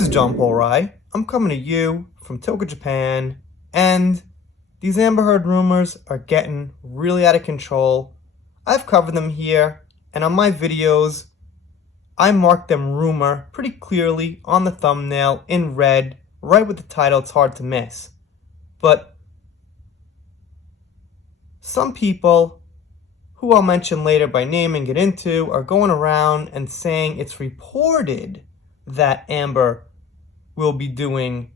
This is John Paul Rye. I'm coming to you from Tokyo, Japan, and these Amber Heard rumors are getting really out of control. I've covered them here, and on my videos, I marked them rumor pretty clearly on the thumbnail in red, right with the title. It's hard to miss. But some people, who I'll mention later by name and get into, are going around and saying it's reported that Amber will be doing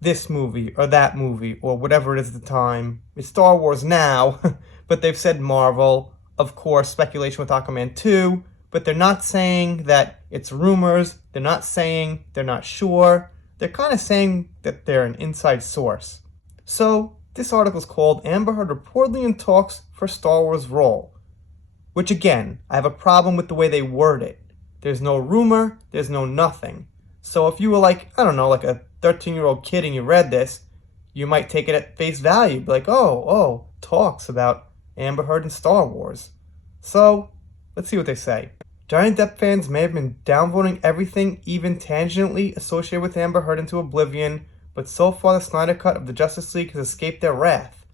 this movie or that movie or whatever it is at the time. It's Star Wars now, but they've said Marvel. Of course, speculation with Aquaman 2, but they're not saying that it's rumors. They're not saying they're not sure. They're kind of saying that they're an inside source. So this article is called Amber Heard Reportedly in Talks for Star Wars Role, which again, I have a problem with the way they word it. There's no rumor, there's no nothing. So if you were like, I don't know, like a 13-year-old kid and you read this, you might take it at face value. Be like, oh, talks about Amber Heard and Star Wars. So, let's see what they say. Johnny Depp fans may have been downvoting everything, even tangentially associated with Amber Heard, into oblivion, but so far the Snyder Cut of the Justice League has escaped their wrath.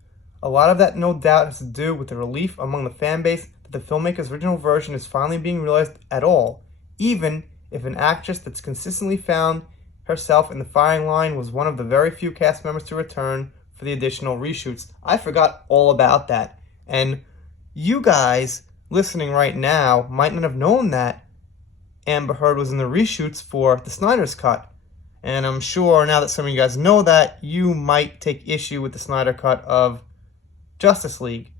A lot of that no doubt has to do with the relief among the fanbase that the filmmaker's original version is finally being realized at all, even if an actress that's consistently found herself in the firing line was one of the very few cast members to return for the additional reshoots. I forgot all about that. And you guys listening right now might not have known that Amber Heard was in the reshoots for the Snyder's Cut. And I'm sure now that some of you guys know that, you might take issue with the Snyder Cut of Justice League.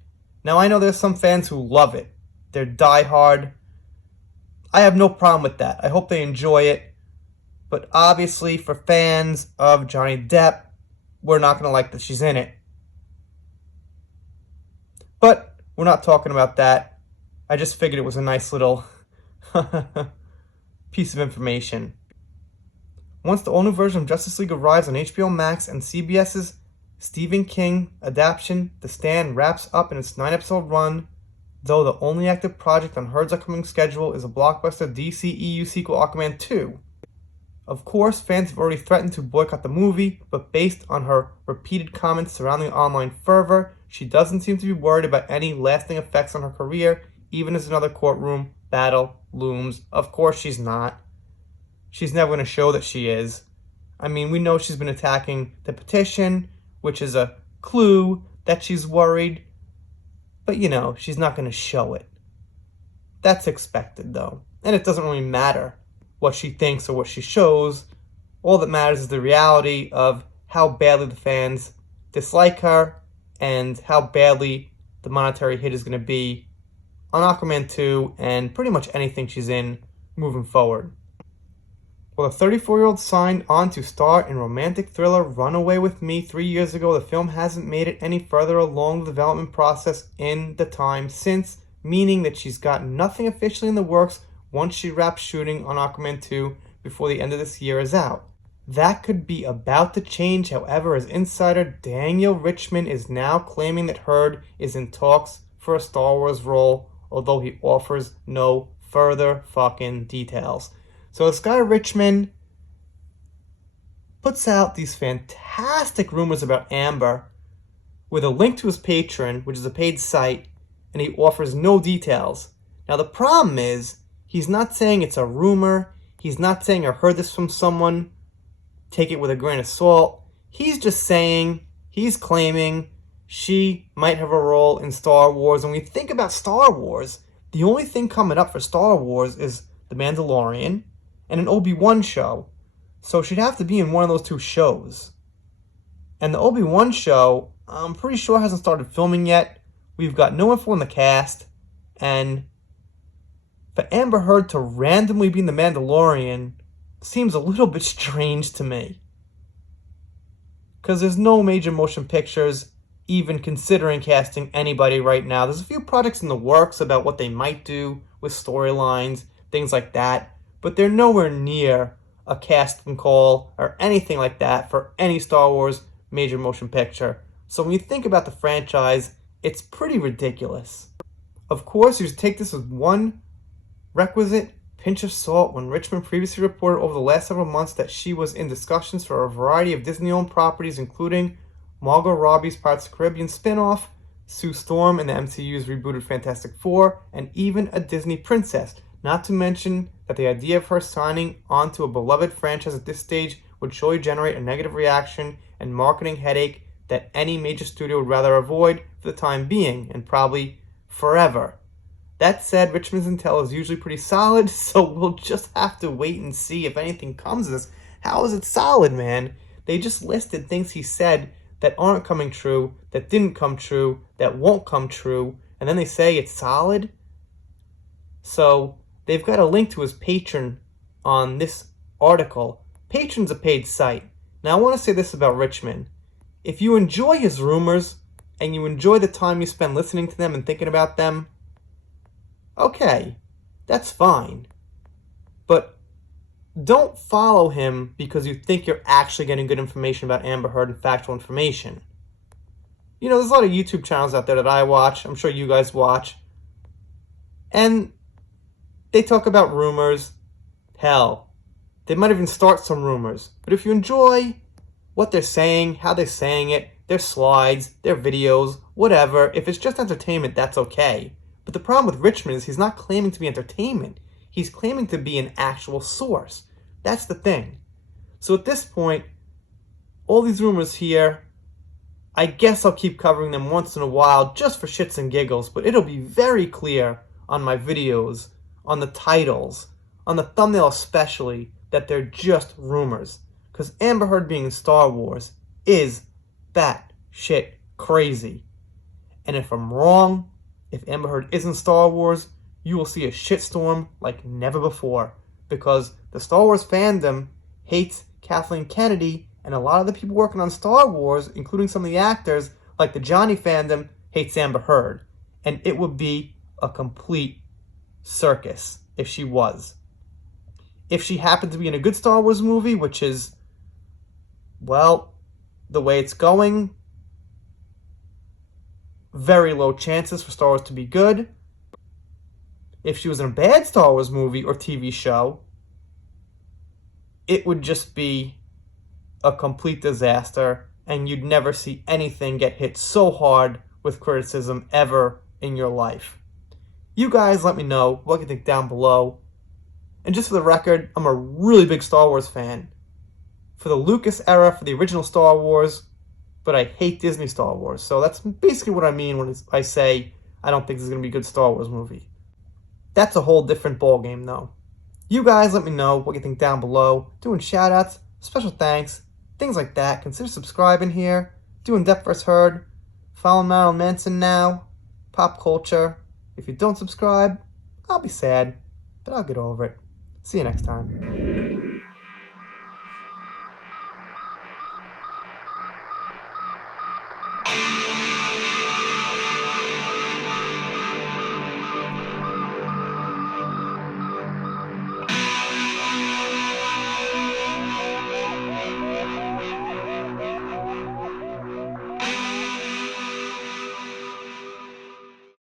Now, I know there's some fans who love it. They're diehard. I have no problem with that. I hope they enjoy it. But obviously, for fans of Johnny Depp, we're not going to like that she's in it. But we're not talking about that. I just figured it was a nice little piece of information. Once the all-new version of Justice League arrives on HBO Max and CBS's Stephen King adaptation, The Stand, wraps up in its 9-episode run, though the only active project on Heard's upcoming schedule is a blockbuster DCEU sequel, Aquaman 2. Of course, fans have already threatened to boycott the movie, but based on her repeated comments surrounding online fervor, she doesn't seem to be worried about any lasting effects on her career, even as another courtroom battle looms. Of course she's not. She's never going to show that she is. I mean, we know she's been attacking the petition, which is a clue that she's worried. But, you know, she's not going to show it. That's expected, though. And it doesn't really matter what she thinks or what she shows. All that matters is the reality of how badly the fans dislike her and how badly the monetary hit is going to be on Aquaman 2 and pretty much anything she's in moving forward. While the 34-year-old signed on to star in romantic thriller Runaway with Me 3 years ago, the film hasn't made it any further along the development process in the time since, meaning that she's got nothing officially in the works once she wraps shooting on Aquaman 2 before the end of this year is out. That could be about to change, however, as insider Daniel Richman is now claiming that Heard is in talks for a Star Wars role, although he offers no further fucking details. So this guy Richman puts out these fantastic rumors about Amber with a link to his Patreon, which is a paid site, and he offers no details. Now the problem is, he's not saying it's a rumor. He's not saying I heard this from someone. Take it with a grain of salt. He's just saying, he's claiming she might have a role in Star Wars. And when we think about Star Wars, the only thing coming up for Star Wars is The Mandalorian and an Obi-Wan show. So she'd have to be in one of those two shows. And the Obi-Wan show, I'm pretty sure hasn't started filming yet. We've got no info on the cast. And for Amber Heard to randomly be in The Mandalorian seems a little bit strange to me. Because there's no major motion pictures even considering casting anybody right now. There's a few projects in the works about what they might do with storylines, things like that. But they're nowhere near a casting call or anything like that for any Star Wars major motion picture. So when you think about the franchise, it's pretty ridiculous. Of course, you should take this with one requisite pinch of salt when Richmond previously reported over the last several months that she was in discussions for a variety of Disney-owned properties, including Margot Robbie's Pirates of the Caribbean spin-off, Sue Storm in the MCU's rebooted Fantastic Four, and even a Disney princess. Not to mention that the idea of her signing onto a beloved franchise at this stage would surely generate a negative reaction and marketing headache that any major studio would rather avoid for the time being, and probably forever. That said, Richmond's intel is usually pretty solid, so we'll just have to wait and see if anything comes of this. How is it solid, man? They just listed things he said that aren't coming true, that didn't come true, that won't come true, and then they say it's solid? So, they've got a link to his Patreon on this article. Patreon's a paid site. Now, I want to say this about Richmond. If you enjoy his rumors, and you enjoy the time you spend listening to them and thinking about them, okay, that's fine. But don't follow him because you think you're actually getting good information about Amber Heard and factual information. You know, there's a lot of YouTube channels out there that I watch. I'm sure you guys watch. And they talk about rumors. Hell, they might even start some rumors. But if you enjoy what they're saying, how they're saying it, their slides, their videos, whatever, if it's just entertainment, that's okay. But the problem with Richmond is he's not claiming to be entertainment. He's claiming to be an actual source. That's the thing. So at this point, all these rumors here, I guess I'll keep covering them once in a while just for shits and giggles, but it'll be very clear on my videos, on the titles, on the thumbnail especially, that they're just rumors. Because Amber Heard being in Star Wars is bat shit crazy. And if I'm wrong, if Amber Heard isn't Star Wars, you will see a shitstorm like never before. Because the Star Wars fandom hates Kathleen Kennedy, and a lot of the people working on Star Wars, including some of the actors, like the Johnny fandom, hates Amber Heard. And it would be a complete circus if she was. If she happened to be in a good Star Wars movie, which is, well, the way it's going, very low chances for Star Wars to be good. If she was in a bad Star Wars movie or TV show, it would just be a complete disaster, and you'd never see anything get hit so hard with criticism ever in your life. You guys let me know what you think down below. And just for the record, I'm a really big Star Wars fan. For the Lucas era, for the original Star Wars, but I hate Disney Star Wars. So that's basically what I mean when I say I don't think this is going to be a good Star Wars movie. That's a whole different ballgame, though. You guys let me know what you think down below. Doing shoutouts, special thanks, things like that. Consider subscribing here. Doing Depth vs. Heard. Following Marilyn Manson now. Pop culture. If you don't subscribe, I'll be sad, but I'll get over it. See you next time.